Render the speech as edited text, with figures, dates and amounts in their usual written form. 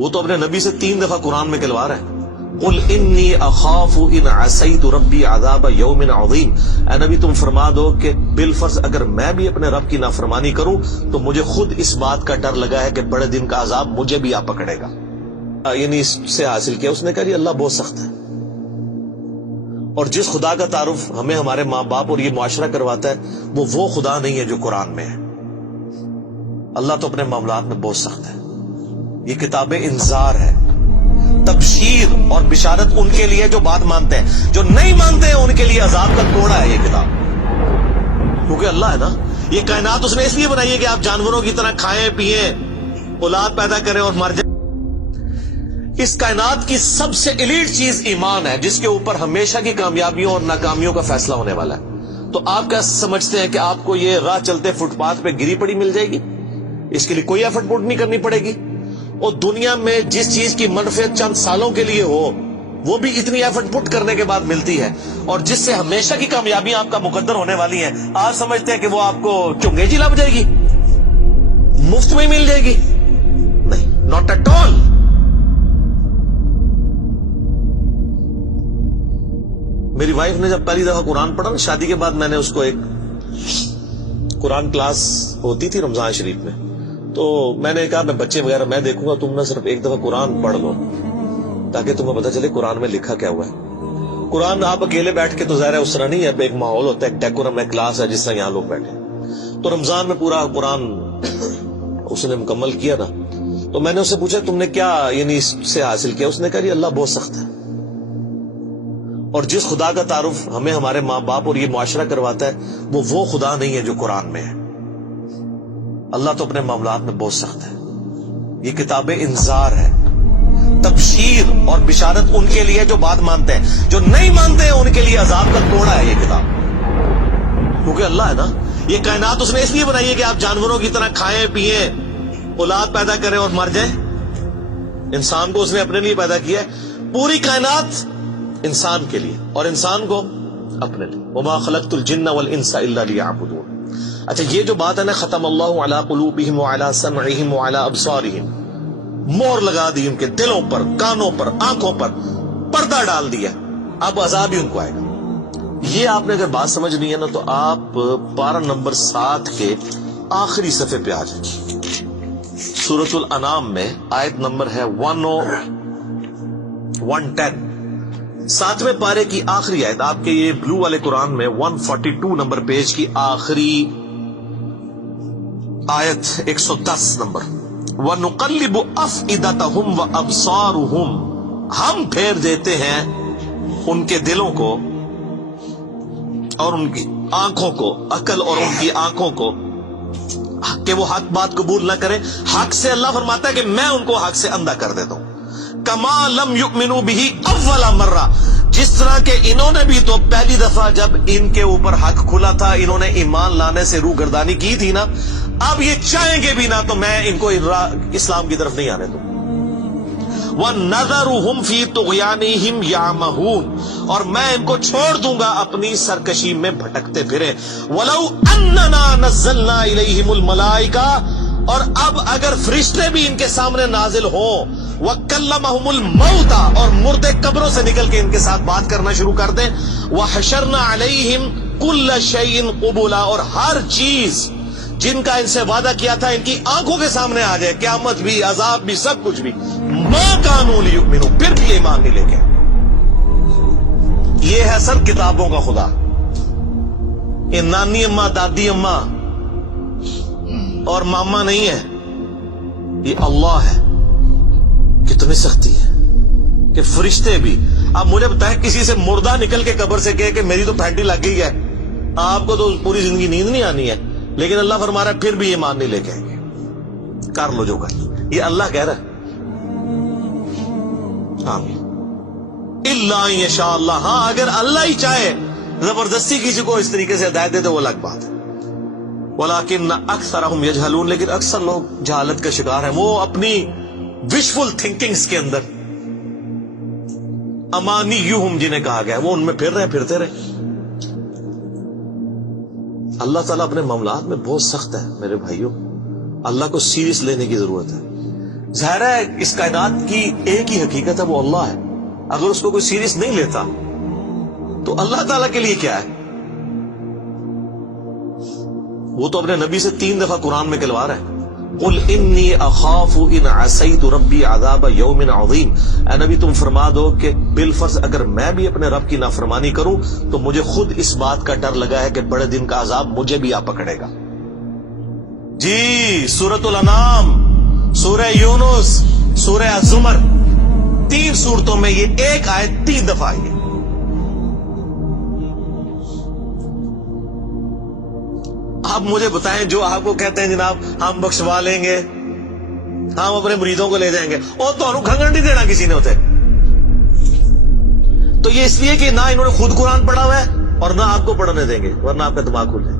وہ تو اپنے نبی سے 3 دفعہ قرآن میں کہلوا رہا ہے، قل انی اخاف ان عصیت ربی عذاب یوم عظیم، اے نبی تم فرما دو کہ بالفرض اگر میں بھی اپنے رب کی نافرمانی کروں تو مجھے خود اس بات کا ڈر لگا ہے کہ بڑے دن کا عذاب مجھے بھی آ پکڑے گا۔ یعنی اس سے حاصل کیا، اس نے کہا جی اللہ بہت سخت ہے، اور جس خدا کا تعارف ہمیں ہمارے ماں باپ اور یہ معاشرہ کرواتا ہے وہ خدا نہیں ہے جو قرآن میں ہے۔ اللہ تو اپنے معاملات میں بہت سخت ہے۔ یہ کتاب انذار ہے، تبشیر اور بشارت ان کے لیے جو بات مانتے ہیں، جو نہیں مانتے ہیں ان کے لیے عذاب کا کوڑا ہے یہ کتاب، کیونکہ اللہ ہے نا، یہ کائنات اس نے اس لیے بنائی ہے کہ آپ جانوروں کی طرح کھائیں پیئیں، اولاد پیدا کریں اور مر جائیں۔ اس کائنات کی سب سے ایلیٹ چیز ایمان ہے، جس کے اوپر ہمیشہ کی کامیابیوں اور ناکامیوں کا فیصلہ ہونے والا ہے۔ تو آپ کیا سمجھتے ہیں کہ آپ کو یہ راہ چلتے فٹ پاتھ پہ گری پڑی مل جائے گی؟ اس کے لیے کوئی ایفرٹ پٹ نہیں کرنی پڑے گی، اور دنیا میں جس چیز کی منفعت چند سالوں کے لیے ہو وہ بھی اتنی ایفرٹ پٹ کرنے کے بعد ملتی ہے، اور جس سے ہمیشہ کی کامیابیاں آپ کا مقدر ہونے والی ہیں، آپ سمجھتے ہیں کہ وہ آپ کو چنگے جی لگ جائے گی، مفت میں ہی مل جائے گی؟ نہیں، ناٹ ایٹ آل۔ میری وائف نے جب پہلی دفعہ قرآن پڑھا نا شادی کے بعد، میں نے اس کو ایک قرآن کلاس ہوتی تھی رمضان شریف میں، تو میں نے کہا میں بچے وغیرہ میں دیکھوں گا، تم نہ صرف ایک دفعہ قرآن پڑھ لو تاکہ تمہیں پتہ چلے قرآن میں لکھا کیا ہوا ہے۔ قرآن آپ اکیلے بیٹھ کے تو ظاہر ہے اس طرح نہیں ہے، ایک ماحول ہوتا ہے، ایک ڈیکورم ہے، کلاس ہے جس طرح یہاں لوگ بیٹھے۔ تو رمضان میں پورا قرآن اس نے مکمل کیا نا، تو میں نے اس سے پوچھا تم نے کیا یعنی اس سے حاصل کیا؟ اس نے کہا جی اللہ بہت سخت ہے، اور جس خدا کا تعارف ہمیں ہمارے ماں باپ اور یہ معاشرہ کرواتا ہے وہ خدا نہیں ہے جو قرآن میں ہے۔ اللہ تو اپنے معاملات میں بہت سخت ہے۔ یہ کتاب انذار ہے، تبشیر اور بشارت ان کے لیے جو بات مانتے ہیں، جو نہیں مانتے ہیں ان کے لیے عذاب کا کوڑا ہے یہ کتاب، کیونکہ اللہ ہے نا، یہ کائنات اس نے اس لیے بنائی ہے کہ آپ جانوروں کی طرح کھائیں پیئیں، اولاد پیدا کریں اور مر جائیں۔ انسان کو اس نے اپنے لیے پیدا کیا ہے، پوری کائنات انسان کے لیے اور انسان کو اپنے لیے۔ وما خلقت الجن والانس الا لیعبدون۔ اچھا یہ جو بات ہے نا، ختم اللہ علی قلوبہم وعلی سمعہم وعلی ابصارہم، مور لگا دی ان کے دلوں پر، کانوں پر، آنکھوں پر، پردہ ڈال دیا، اب عذاب ہی ان کو آئے گا۔ یہ آپ نے اگر بات سمجھنی ہے نا تو آپ پارہ نمبر 7 کے آخری صفحے پہ آ جائیں، سورۃ الانعام میں آیت نمبر ہے 110، 7ویں پارے کی آخری آیت، آپ کے یہ بلو والے قرآن میں 142 نمبر پیج کی آخری آیت 110 نمبر، وَنُقَلِّبُ أَفْئِدَتَهُمْ وَأَبْصَارُهُمْ، ہم پھیر دیتے ہیں ان کے دلوں کو اور ان کی آنکھوں کو، عقل اور ان کی آنکھوں کو، کہ وہ حق بات قبول نہ کریں۔ حق سے اللہ فرماتا ہے کہ میں ان کو حق سے اندھا کر دیتا ہوں۔ کما لم یؤمنوا به اول مرہ، جس طرح کہ انہوں نے بھی تو پہلی دفعہ جب ان کے اوپر حق کھلا تھا انہوں نے ایمان لانے سے روح گردانی کی تھی نا، اب یہ چاہیں گے بھی نہ تو میں ان کو اسلام کی طرف نہیں آنے دوں۔ وَنَذَرُهُمْ فِي طُغْيَانِهِمْ يَعْمَهُونَ، اور میں ان کو چھوڑ دوں گا اپنی سرکشی میں بھٹکتے پھرے۔ وَلَوْ أَنَّنَا نَزَّلْنَا إِلَيْهِمُ الْمَلَائِكَةَ، اور اب اگر فرشتے بھی ان کے سامنے نازل ہوں، وَكَلَّمَهُمُ الْمَوْتَى، اور مردے قبروں سے نکل کے ان کے ساتھ بات کرنا شروع کر دیں، وَحَشَرْنَا عَلَيْهِمْ كُلَّ شَيْءٍ قُبُلًا، اور ہر چیز جن کا ان سے وعدہ کیا تھا ان کی آنکھوں کے سامنے آ جائے، قیامت بھی، عذاب بھی، سب کچھ بھی، مَا كَانُوا لِيُؤْمِنُوا، پھر بھی ایمان نہیں لے کے۔ یہ ہے سر کتابوں کا خدا، یہ نانی اماں، دادی اماں اور ماما نہیں ہے، یہ اللہ ہے۔ کتنی سختی ہے کہ فرشتے بھی، اب مجھے بتائیں کسی سے مردہ نکل کے قبر سے کہے کہ میری تو پھینٹی لگ گئی ہے، آپ کو تو پوری زندگی نیند نہیں آنی ہے، لیکن اللہ فرما رہا ہے پھر بھی ایمان نہیں لے کے آئیں گے، کر لو جو کر، یہ اللہ کہہ رہا ہے۔ آمین۔ الا ان یشاء اللہ، ہاں اگر اللہ ہی چاہے زبردستی کسی کو اس طریقے سے ہدایت دے تو وہ الگ بات ہے۔ ولیکن اکثرہم یجہلون، لیکن اکثر لوگ جہالت کا شکار ہیں، وہ اپنی وشفل تھنکنگز کے اندر، امانیہم جنہیں کہا گیا ہے، وہ ان میں پھر رہے، پھرتے رہے۔ اللہ تعالیٰ اپنے معاملات میں بہت سخت ہے میرے بھائیوں، اللہ کو سیریس لینے کی ضرورت ہے۔ ظاہر ہے اس کائنات کی ایک ہی حقیقت ہے، وہ اللہ ہے. اگر اس کو کوئی سیریس نہیں لیتا تو اللہ تعالیٰ کے لیے کیا ہے؟ وہ تو اپنے نبی سے 3 دفعہ قرآن میں کہلوا رہا ہے، قل انی اخاف ان عصیت ربی عذاب یوم عظیم. اے نبی تم فرما دو کہ بالفرض اگر میں بھی اپنے رب کی نافرمانی کروں تو مجھے خود اس بات کا ڈر لگا ہے کہ بڑے دن کا عذاب مجھے بھی آ پکڑے گا. جی سورۃ الانعام، سورہ یونس، سورہ الزمر، 3 سورتوں میں یہ ایک آیت 3 دفعہ آئی ہے. آپ مجھے بتائیں جو آپ کو کہتے ہیں جناب ہم بخشوا لیں گے، ہم اپنے مریدوں کو لے جائیں گے، اور تو کھنگن نہیں دینا کسی نے ہوتے. تو یہ اس لیے کہ نہ انہوں نے خود قرآن پڑھا ہوا ہے اور نہ آپ کو پڑھنے دیں گے، ورنہ آپ کا دماغ کھل جائے.